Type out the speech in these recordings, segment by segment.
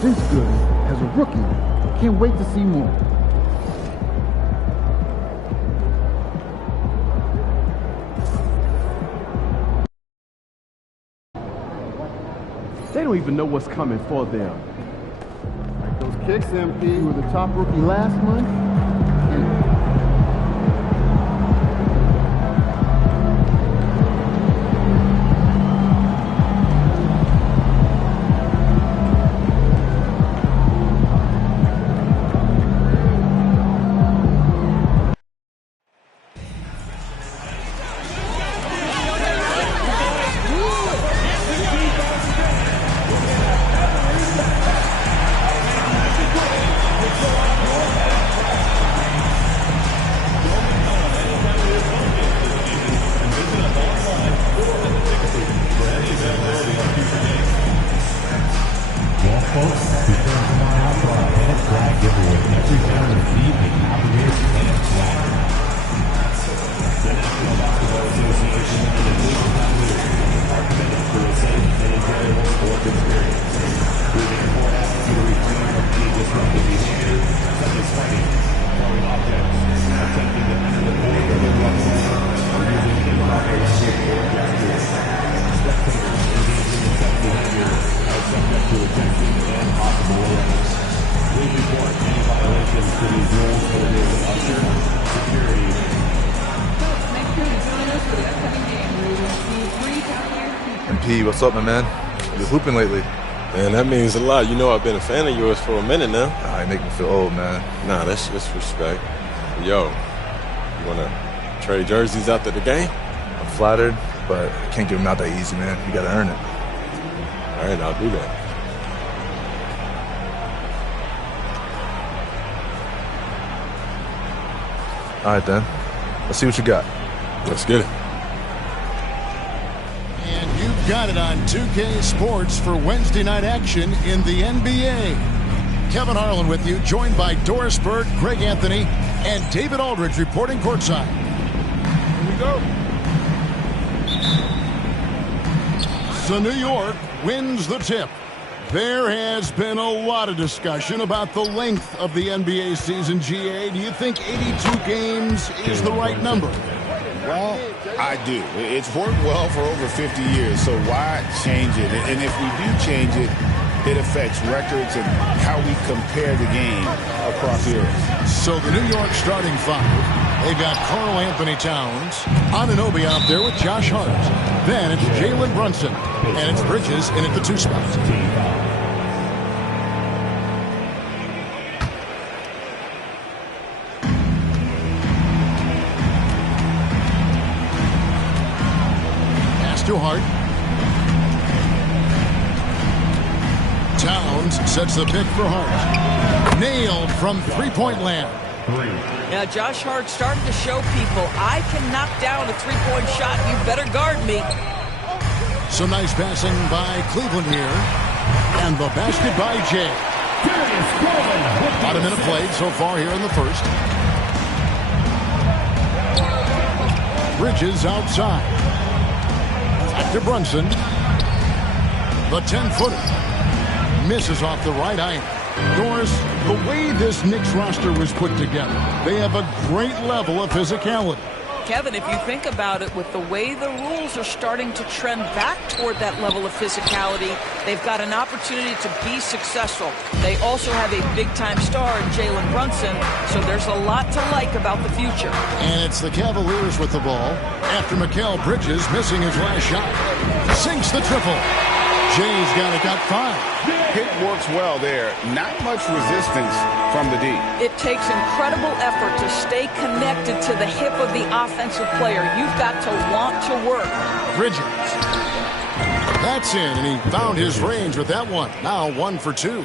this good as a rookie. Can't wait to see more. They don't even know what's coming for them. Like those kicks, MP. You were the top rookie last month. MP, what's up, my man? You're hooping lately. Man, that means a lot. You know I've been a fan of yours for a minute now. You make me feel old, man. Nah, that's just respect. Yo, you want to trade jerseys after the game? I'm flattered, but I can't give them out that easy, man. You got to earn it. All right, I'll do that. All right, then. Let's see what you got. Let's get it. And you've got it on 2K Sports for Wednesday night action in the NBA. Kevin Harlan with you, joined by Doris Bird, Greg Anthony, and David Aldridge reporting courtside. Here we go. So New York wins the tip. There has been a lot of discussion about the length of the NBA season, GA. Do you think 82 games is the right number? Well, I do. It's worked well for over 50 years, so why change it? And if we do change it, it affects records and how we compare the game across eras. So the New York starting five, they've got Karl Anthony Towns, Anunoby out there with Josh Hart. Then it's Jalen Brunson, and it's Bridges in at the 2 spot. Pass to Hart. Towns sets the pick for Hart. Nailed from three-point land. Now, Josh Hart starting to show people, I can knock down a three-point shot. You better guard me. Some nice passing by Cleveland here. And the basket by Jay. About a minute played so far here in the first. Bridges outside. Back to Brunson. The 10-footer. Misses off the right eye. Doris, the way this Knicks roster was put together, they have a great level of physicality. Kevin, if you think about it, with the way the rules are starting to trend back toward that level of physicality, they've got an opportunity to be successful. They also have a big-time star in Jalen Brunson, so there's a lot to like about the future. And it's the Cavaliers with the ball after Mikal Bridges missing his last shot. Sinks the triple. Jay's got 5. Hit works well there. Not much resistance from the D. It takes incredible effort to stay connected to the hip of the offensive player. You've got to want to work. Bridges. That's in, and he found his range with that one. Now 1 for 2.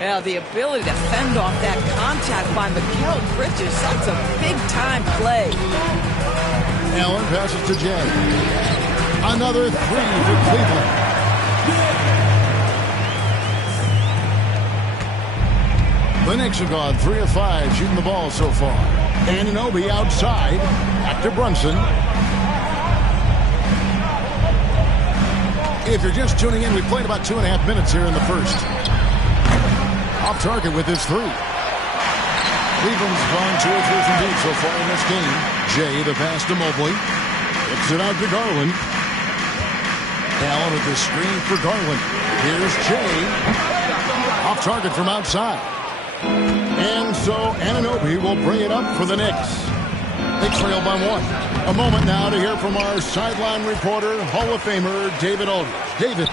Yeah, the ability to fend off that contact by Mikal Bridges, that's a big-time play. Allen passes to Jay. Another 3 for Cleveland. The Knicks have gone 3 of 5 shooting the ball so far. Anunoby outside. Back to Brunson. If you're just tuning in, we played about 2.5 minutes here in the first. Off target with his three. Cleveland's gone 2 or 3 from deep so far in this game. Jay, the pass to Mobley. Gets it out to Garland. Allen with the screen for Garland. Here's Jay. Off target from outside. And so Anunoby will bring it up for the Knicks. They trail by 1. A moment now to hear from our sideline reporter, Hall of Famer David Aldridge. David.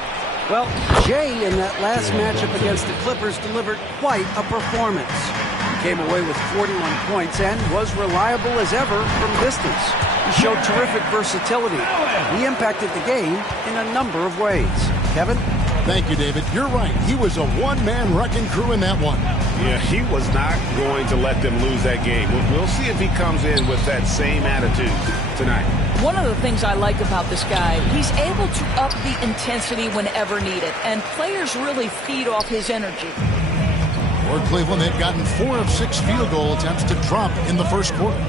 Well, Jay in that last matchup against the Clippers delivered quite a performance. He came away with 41 points and was reliable as ever from distance. He showed terrific versatility. He impacted the game in a number of ways. Kevin? Thank you, David. You're right. He was a one-man wrecking crew in that one. Yeah, he was not going to let them lose that game. We'll see if he comes in with that same attitude tonight. One of the things I like about this guy, he's able to up the intensity whenever needed, and players really feed off his energy. For Cleveland, they've gotten 4 of 6 field goal attempts to drop in the first quarter.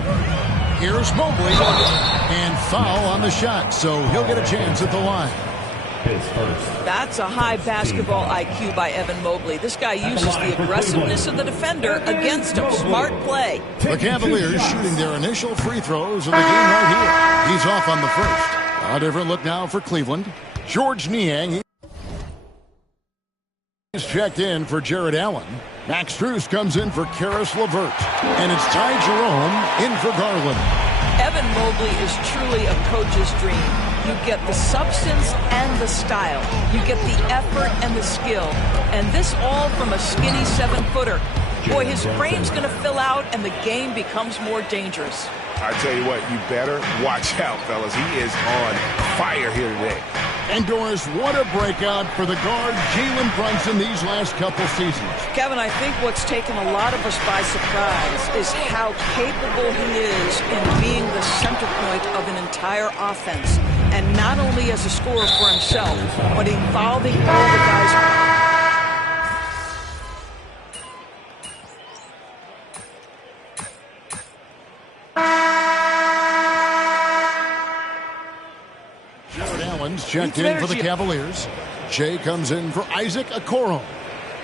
Here's Mobley, and foul on the shot, so he'll get a chance at the line. That's a high basketball IQ by Evan Mobley. This guy uses the aggressiveness of the defender against him. Smart play. The Cavaliers shooting their initial free throws of the game right here. He's off on the first. A different look now for Cleveland. George Niang. He's checked in for Jared Allen. Max Strus comes in for Karis LeVert. And it's Ty Jerome in for Garland. Evan Mobley is truly a coach's dream. You get the substance and the style. You get the effort and the skill. And this all from a skinny 7-footer. Boy, his frame's going to fill out and the game becomes more dangerous. I tell you what, you better watch out, fellas. He is on fire here today. And Doris, what a breakout for the guard Jalen Brunson these last couple seasons. Kevin, I think what's taken a lot of us by surprise is how capable he is in being the center point of an entire offense. And not only as a scorer for himself, but involving all the guys. Checked in for the Cavaliers. Jay comes in for Isaac Okoro.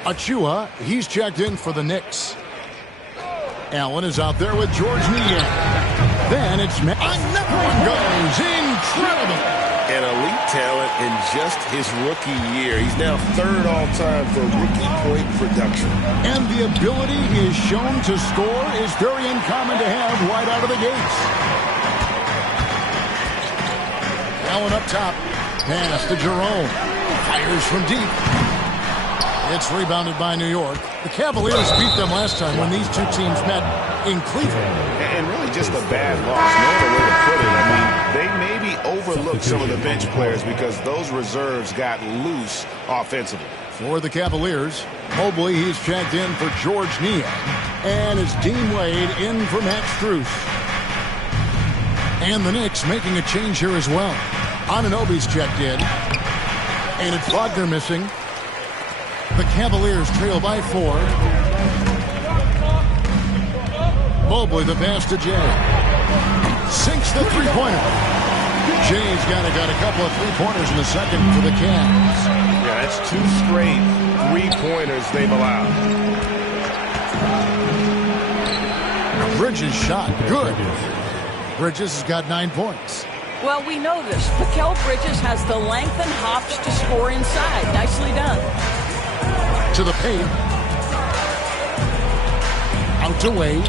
Achua, he's checked in for the Knicks. Allen is out there with George Niang. Then it's another one goes. Incredible. An elite talent in just his rookie year. He's now 3rd all-time for rookie point production. And the ability he is shown to score is very uncommon to have right out of the gates. Allen up top. Pass to Jerome. Fires from deep. It's rebounded by New York. The Cavaliers beat them last time when these two teams met in Cleveland. And really just a bad loss. No other way to put it. I mean, they maybe overlooked some of the bench players because those reserves got loose offensively. For the Cavaliers, Mobley, he's checked in for George Niang. And it's Dean Wade in for Max Strus. And the Knicks making a change here as well. Anunoby's checked in. And it's Wagner missing. The Cavaliers trail by 4. Mobley, the pass to Jay. Sinks the three-pointer. Jay's got a couple of three-pointers in the second for the Cavs. Yeah, that's 2 straight three-pointers they've allowed. Bridges shot. Good. Bridges has got 9 points. Well, we know this. Mikal Bridges has the length and hops to score inside. Nicely done. To the paint. Out to Wade.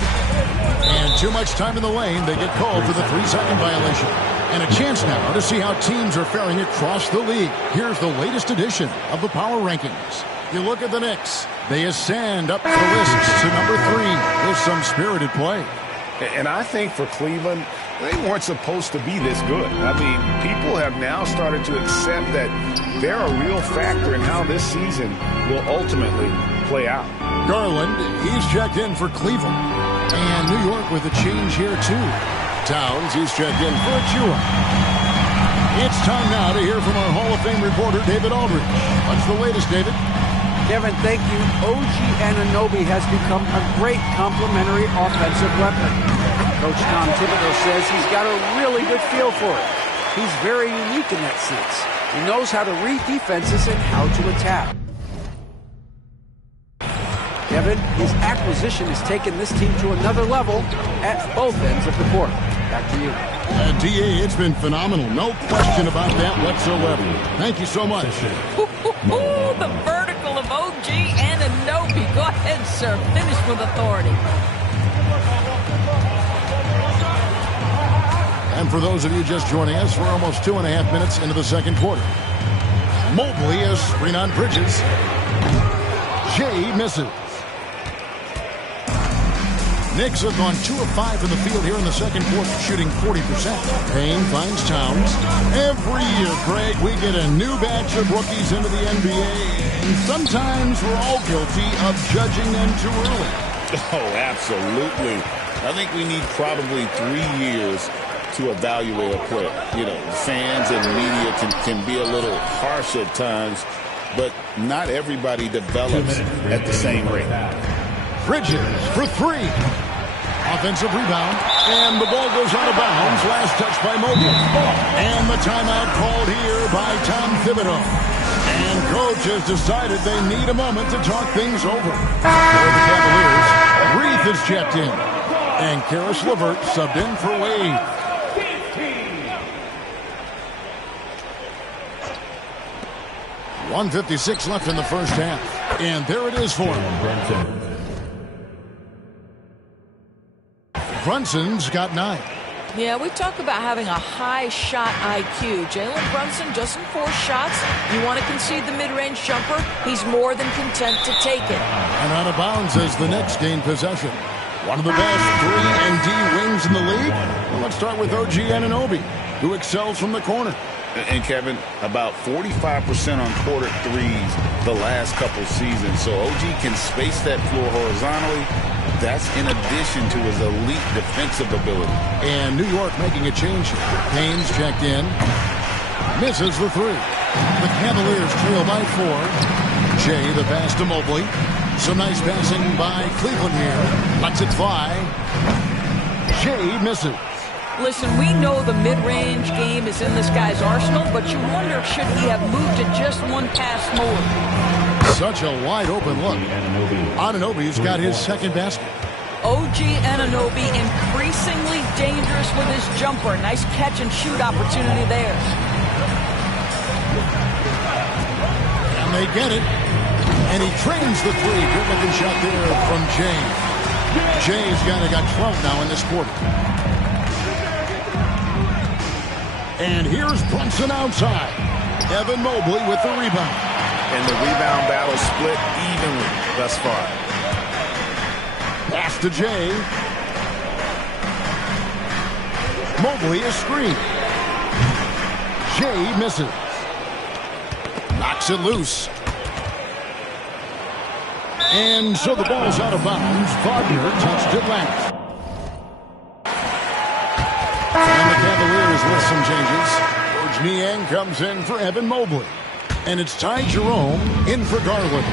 And too much time in the lane. They get called for the 3-second violation. And a chance now to see how teams are faring across the league. Here's the latest edition of the Power Rankings. You look at the Knicks. They ascend up the list to number 3 with some spirited play. And I think for Cleveland, they weren't supposed to be this good. I mean, people have now started to accept that they're a real factor in how this season will ultimately play out. Garland, he's checked in for Cleveland. And New York with a change here, too. Towns, he's checked in for Achua. It's time now to hear from our Hall of Fame reporter, David Aldridge. What's the latest, David? Kevin, thank you. OG Anunoby has become a great complementary offensive weapon. Coach Tom Thibodeau says he's got a really good feel for it. He's very unique in that sense. He knows how to read defenses and how to attack. Kevin, his acquisition has taken this team to another level at both ends of the court. Back to you. DA, it's been phenomenal. No question about that whatsoever. Thank you so much. The vertical of OG Anunoby. Go ahead, sir. Finish with authority. And for those of you just joining us, we're almost 2.5 minutes into the second quarter. Mobley is screen on Bridges. Jay misses. Knicks have gone 2 of 5 from the field here in the second quarter, shooting 40%. Payne finds Towns. Every year, Greg, we get a new batch of rookies into the NBA, and sometimes we're all guilty of judging them too early. Oh, absolutely. I think we need probably 3 years to evaluate a player. You know, fans and media can be a little harsh at times, but not everybody develops at the same rate. Bridges for 3. Offensive rebound, and the ball goes out of bounds. Last touch by Mobley. And the timeout called here by Tom Thibodeau. And coach has decided they need a moment to talk things over. For the Cavaliers, Reith is checked in. And Karis LeVert subbed in for Wade. .156 left in the first half. And there it is for him. Brunson's got 9. Yeah, we talk about having a high shot IQ. Jalen Brunson doesn't force shots. You want to concede the mid-range jumper, he's more than content to take it. And out of bounds as the Knicks gain possession. One of the best 3-and-D wings in the league. Well, let's start with OG Anunoby, who excels from the corner. And Kevin, about 45% on quarter threes the last couple seasons. So OG can space that floor horizontally. That's in addition to his elite defensive ability. And New York making a change here. Payne's checked in. Misses the 3. The Cavaliers trail by 4. Jay, the pass to Mobley. Some nice passing by Cleveland here. Lets it fly. Jay misses. Listen, we know the mid-range game is in this guy's arsenal, but you wonder, should he have moved it just one pass more? Such a wide-open look. Anunoby's got his second basket. OG Anunoby increasingly dangerous with his jumper. Nice catch-and-shoot opportunity there. And they get it. And he trains the 3. Good-looking shot there from Jay. Jay's got 12 now in this quarter. And here's Brunson outside. Evan Mobley with the rebound. And the rebound battle split evenly thus far. Pass to Jay. Mobley is screened. Jay misses. Knocks it loose. And so the ball's out of bounds. Wagner touched it last. And the Cavaliers with some changes. Coach Niang comes in for Evan Mobley. And it's Ty Jerome in for Garland.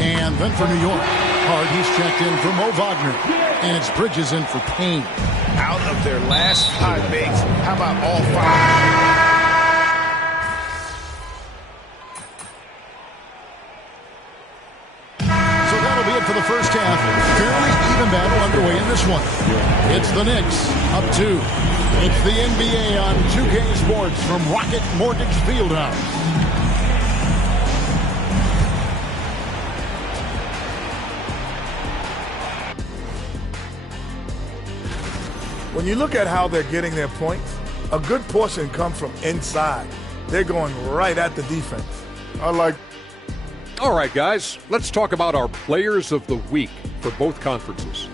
And then for New York, Hardy's checked in for Mo Wagner. And it's Bridges in for Payne. Out of their last 5 makes, how about all 5? For the first half, fairly even battle underway in this one. It's the Knicks up 2. It's the NBA on 2K Sports from Rocket Mortgage Fieldhouse. When you look at how they're getting their points, a good portion comes from inside. They're going right at the defense. All right, guys, let's talk about our players of the week for both conferences.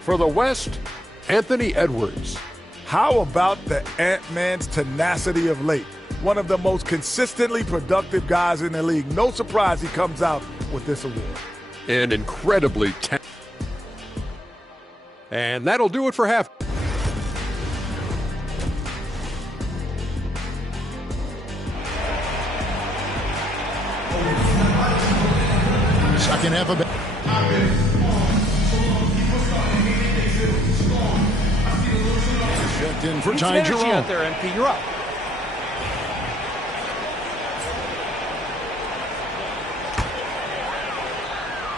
For the West, Anthony Edwards. How about the Ant-Man's tenacity of late? One of the most consistently productive guys in the league. No surprise he comes out with this award. And incredibly talented. And that'll do it for half. Second half of it. Checked in for Ty Jerome. Out there, MP. You're up.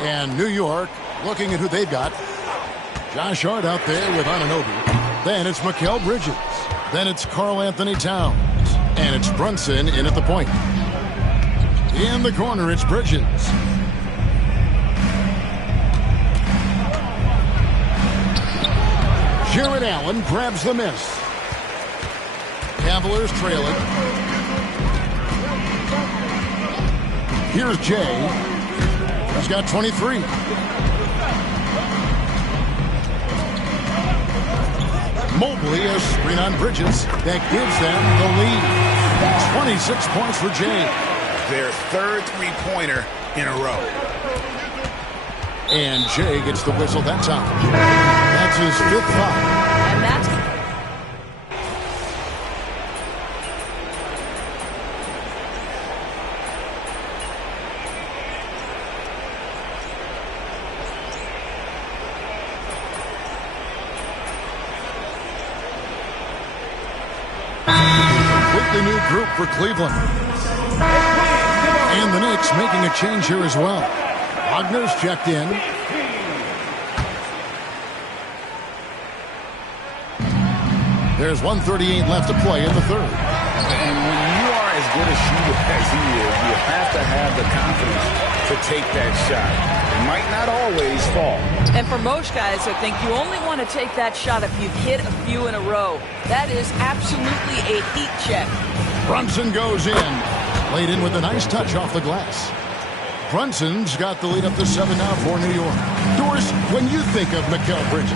And New York looking at who they've got. Josh Hart out there with Anunoby. Then it's Mikal Bridges. Then it's Karl Anthony Towns. And it's Brunson in at the point. In the corner, it's Bridges. Jared Allen grabs the miss. Cavaliers trailing. Here's Jay. He's got 23. Mobley, a screen on Bridges. That gives them the lead. 26 points for Jay. Their third three-pointer in a row. And Jay gets the whistle that time. That's his 5th foul. And that's... Completely new group for Cleveland. And the Knicks making a change here as well. Wagner's checked in. There's 1:38 left to play in the third. And when you are as good a shooter as he is, you have to have the confidence to take that shot. It might not always fall. And for most guys, I think you only want to take that shot if you've hit a few in a row. That is absolutely a heat check. Brunson goes in. Laid in with a nice touch off the glass. Brunson's got the lead up to 7 now for New York. Doris, when you think of Mikal Bridges,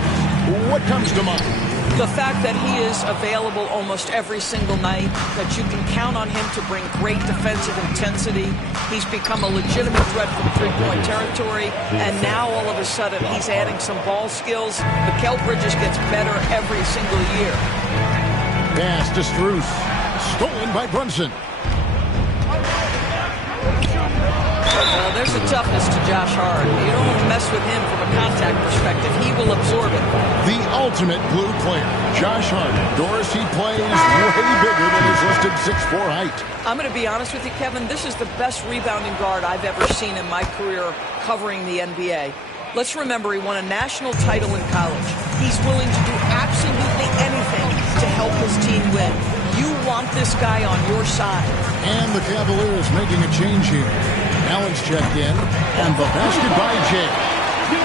what comes to mind? The fact that he is available almost every single night, that you can count on him to bring great defensive intensity. He's become a legitimate threat from three-point territory, and now all of a sudden he's adding some ball skills. Mikal Bridges gets better every single year. Pass to Strus. Stolen by Brunson. There's a toughness to Josh Hart. You don't want to mess with him from a contact perspective. He will absorb it. The ultimate blue player, Josh Hart. Doris, he plays way bigger than his listed 6'4" height. I'm going to be honest with you, Kevin. This is the best rebounding guard I've ever seen in my career covering the NBA. Let's remember, he won a national title in college. He's willing to do absolutely anything to help his team win. You want this guy on your side. And the Cavaliers making a change here. Allen's checked in, and the basket by Jay.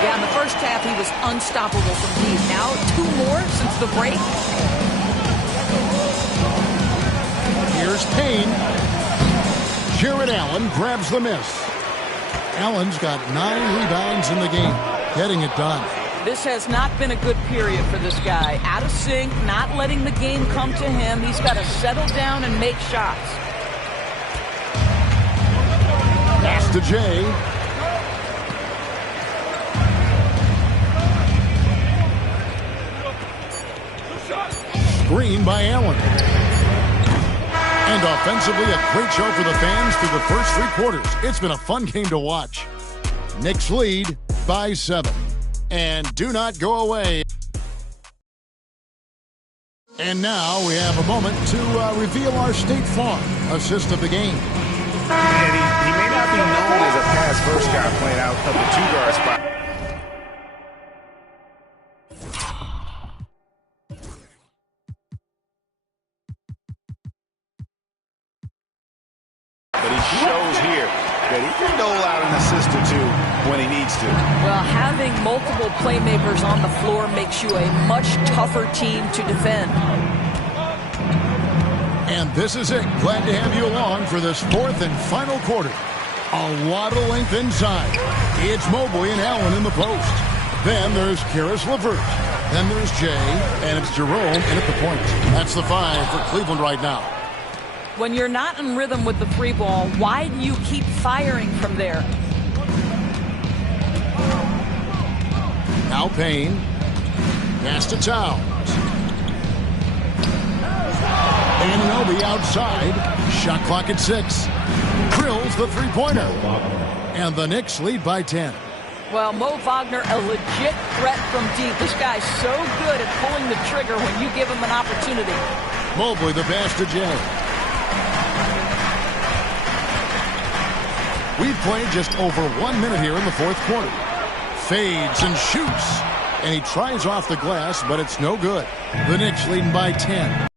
Yeah, in the first half, he was unstoppable from deep. Now, 2 more since the break. Here's Payne. Jared Allen grabs the miss. Allen's got 9 rebounds in the game, getting it done. This has not been a good period for this guy. Out of sync, not letting the game come to him. He's got to settle down and make shots. Pass to Jay. Screen by Allen. And offensively, a great show for the fans through the first 3 quarters. It's been a fun game to watch. Knicks lead by 7. And do not go away. And now we have a moment to reveal our State Farm assist of the game. And he may not be known as a pass-first guy playing out of the 2-guard spot. But he shows here that he can dole out an assist or 2 when he needs to. Well, having multiple playmakers on the floor makes you a much tougher team to defend. And this is it. Glad to have you along for this 4th and final quarter. A lot of length inside. It's Mobley and Allen in the post. Then there's Karis LeVert. Then there's Jay. And it's Jerome in at the point. That's the 5 for Cleveland right now. When you're not in rhythm with the 3 ball, why do you keep firing from there? Now Payne. Pass to Towns. Anunoby outside. Shot clock at 6. Drills the 3-pointer. And the Knicks lead by 10. Well, Mo Wagner, a legit threat from deep. This guy's so good at pulling the trigger when you give him an opportunity. Mobley the pass to Jay. We've played just over 1 minute here in the fourth quarter. Fades and shoots. And he tries off the glass, but it's no good. The Knicks leading by 10.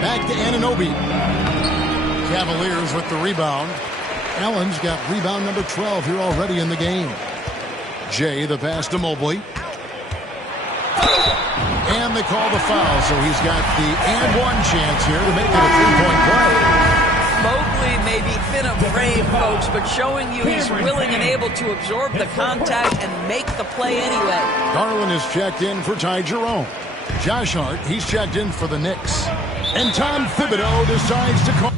Back to Anunoby. Cavaliers with the rebound. Allen's got rebound number 12 here already in the game. Jay, the pass to Mobley. And they call the foul, so he's got the and-one chance here to make it a three-point play. Mobley may be thin of frame, folks, but showing you he's willing and able to absorb the contact and make the play anyway. Garland is checked in for Ty Jerome. Josh Hart, he's checked in for the Knicks. And Tom Thibodeau decides to call.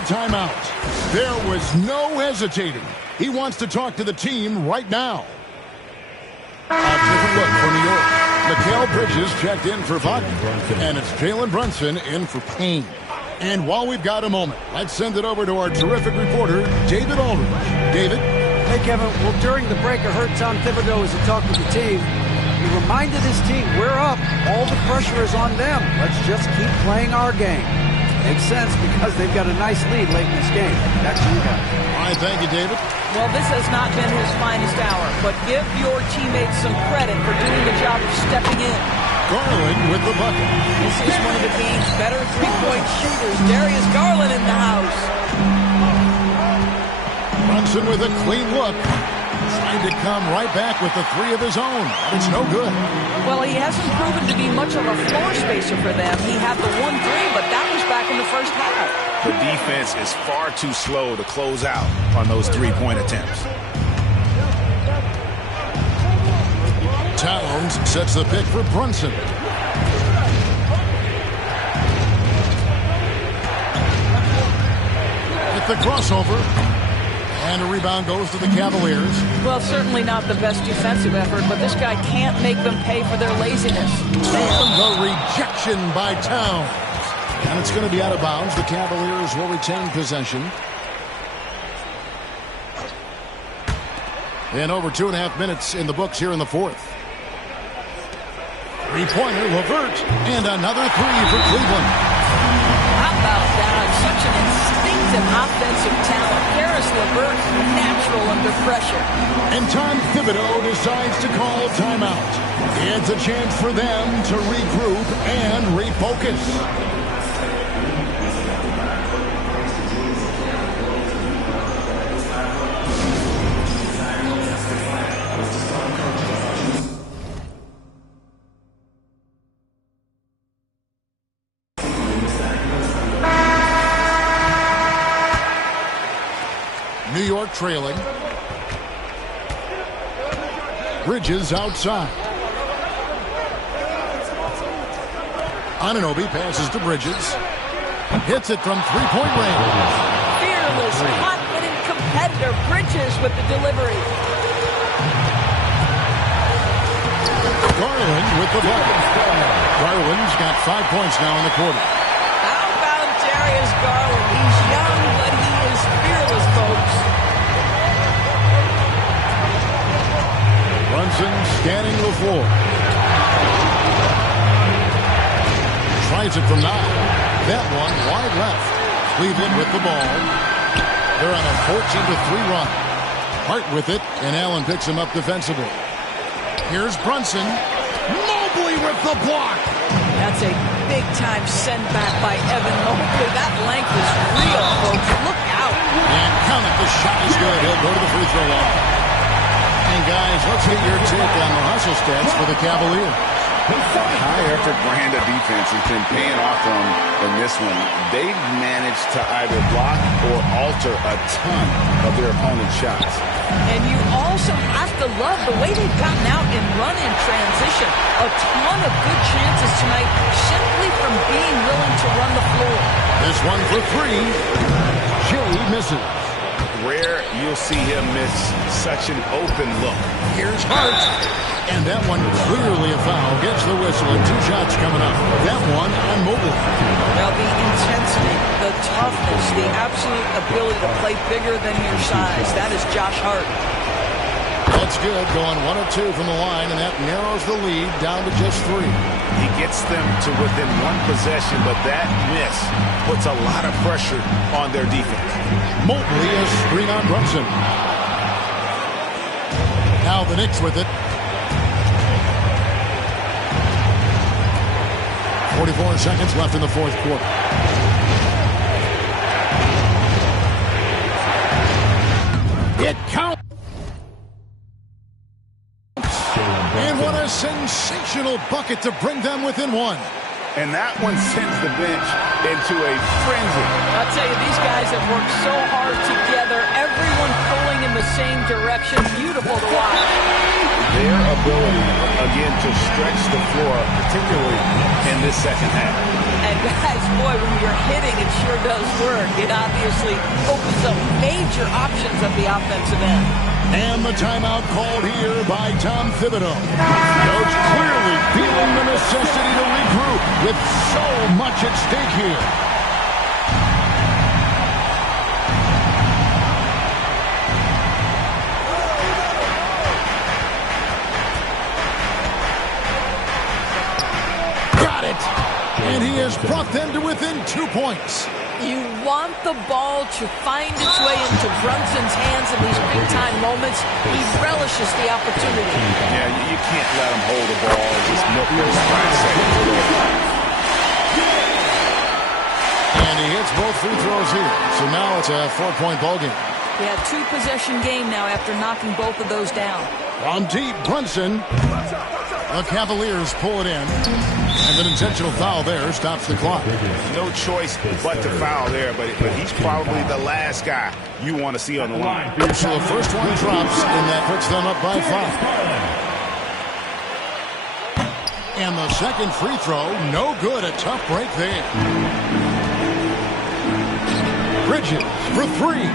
call timeout. There was no hesitating. He wants to talk to the team right now. A different look for New York. Mikal Bridges checked in for vodka, and it's Jalen Brunson in for Payne. And while we've got a moment, let's send it over to our terrific reporter, David Aldridge. David? Hey, Kevin. Well, during the break, I heard Tom Thibodeau as he talked with the team. He reminded his team, we're up. All the pressure is on them. Let's just keep playing our game. Makes sense because they've got a nice lead late in this game. Back to you guys. All right, thank you, David. Well, this has not been his finest hour, but give your teammates some credit for doing the job of stepping in. Garland with the bucket. This is one of the game's better three-point shooters. Darius Garland in the house. Brunson with a clean look. Trying to come right back with the three of his own. It's no good. Well, he hasn't proven to be much of a floor spacer for them. He had the 1-3, but that was back in the first half. The defense is far too slow to close out on those three-point attempts. Towns sets the pick for Brunson. With the crossover. And a rebound goes to the Cavaliers. Well, certainly not the best defensive effort, but this guy can't make them pay for their laziness. And the rejection by Towns. And it's going to be out of bounds. The Cavaliers will retain possession. And over 2.5 minutes in the books here in the fourth. Three-pointer, Levert. And another three for Cleveland. How about that? Such an instinctive offensive talent. Harris Levert, natural under pressure. And Tom Thibodeau decides to call timeout. It's a chance for them to regroup and refocus. New York trailing. Bridges outside. Anunoby passes to Bridges. Hits it from three-point range. Fearless, confident competitor. Bridges with the delivery. Garland with the ball. Garland's got 5 points now in the quarter. How about Darius Garland? He's young, but he is fearless, folks. Brunson scanning the floor. Tries it from 9. That one wide left. Cleveland with the ball. They're on a 14-3 run. Hart with it, and Allen picks him up defensively. Here's Brunson. Mobley with the block. That's a big-time send-back by Evan Mobley. That length is real, folks. Look out. And count it. The shot is good. He'll go to the free throw line. And, guys, let's get your take on the hustle stats for the Cavaliers. High-effort brand of defense has been paying off for them in this one. They've managed to either block or alter a ton of their opponent's shots. And you also have to love the way they've gotten out and run in transition. A ton of good chances tonight simply from being willing to run the floor. This one for 3. Shea misses. Rare you'll see him miss such an open look. Here's Hart. And that one clearly a foul. Gets the whistle and 2 shots coming up. That one on Mobley. Now the intensity, the toughness, the absolute ability to play bigger than your size. That is Josh Hart. That's good. Going 1 of 2 from the line, and that narrows the lead down to just 3. He gets them to within 1 possession, but that miss puts a lot of pressure on their defense. Mobley a screen on Brunson. Now the Knicks with it. 44 seconds left in the fourth quarter. It counts. And what a sensational bucket to bring them within 1. And that one sends the bench into a frenzy. I'll tell you, these guys have worked so hard together. Everyone pulling in the same direction. Beautiful to watch. Their ability, again, to stretch the floor, particularly in this second half. And guys, boy, when you're hitting, it sure does work. It obviously opens up major options at the offensive end. And the timeout called here by Tom Thibodeau. Coach clearly feeling the necessity to regroup with so much at stake here. Got it! And he has brought them to within 2 points. You want the ball to find its way into Brunson's hands in these big-time moments. He relishes the opportunity. Yeah, you can't let him hold the ball and just milk those 5 seconds. And he hits both free throws here. So now it's a 4-point ball game. Yeah, 2-possession game now after knocking both of those down. From deep, Brunson. The Cavaliers pull it in. And an intentional foul there stops the clock. No choice but to foul there, but he's probably the last guy you want to see on the line. So the first one drops, and that puts them up by 5. And the second free throw, no good. A tough break there. Bridges for 3.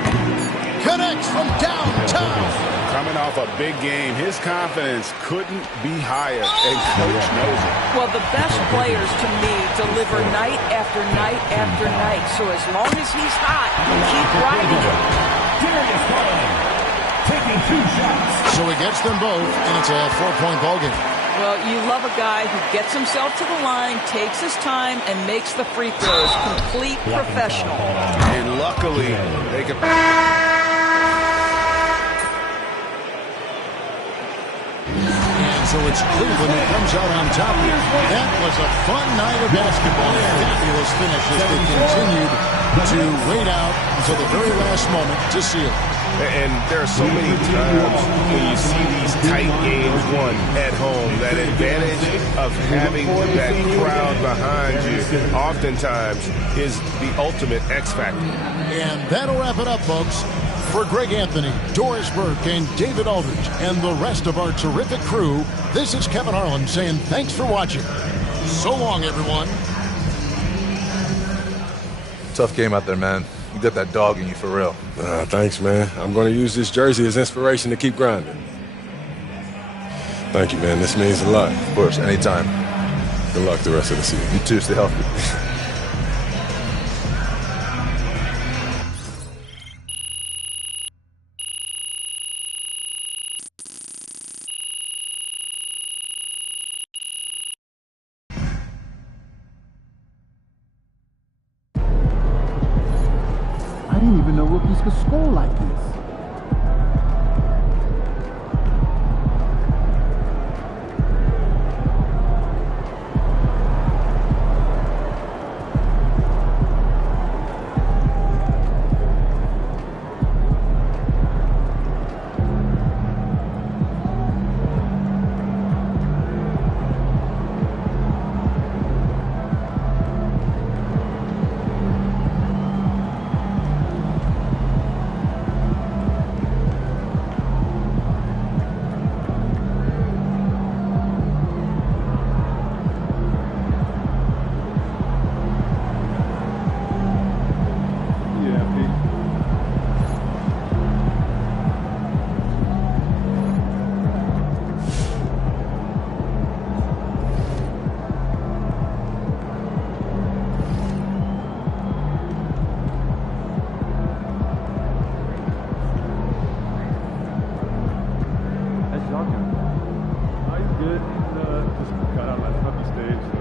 Connects from downtown. Coming off a big game, his confidence couldn't be higher, and Coach knows it. Well, the best players, to me, deliver night after night after night. So as long as he's hot, keep riding it. Taking 2 shots. So he gets them both, and it's a 4-point ball game. Well, you love a guy who gets himself to the line, takes his time, and makes the free throws. Complete professional. And luckily, they can... So it's Cleveland that comes out on top here. That was a fun night of basketball. A fabulous finish as they continued to wait out until the very last moment to seal it. And there are so many times when you see these tight games won at home, that advantage of having that crowd behind you oftentimes is the ultimate X factor. And that'll wrap it up, folks. For Greg Anthony, Doris Burke, and David Aldridge, and the rest of our terrific crew, this is Kevin Harlan saying thanks for watching. So long, everyone. Tough game out there, man. You got that dog in you for real. Thanks, man. I'm going to use this jersey as inspiration to keep grinding. Thank you, man. This means a lot. Of course, anytime. Good luck the rest of the season. You too. Stay healthy. I didn't even know rookies could score like this. He's good. Just got out of that puppy stage. So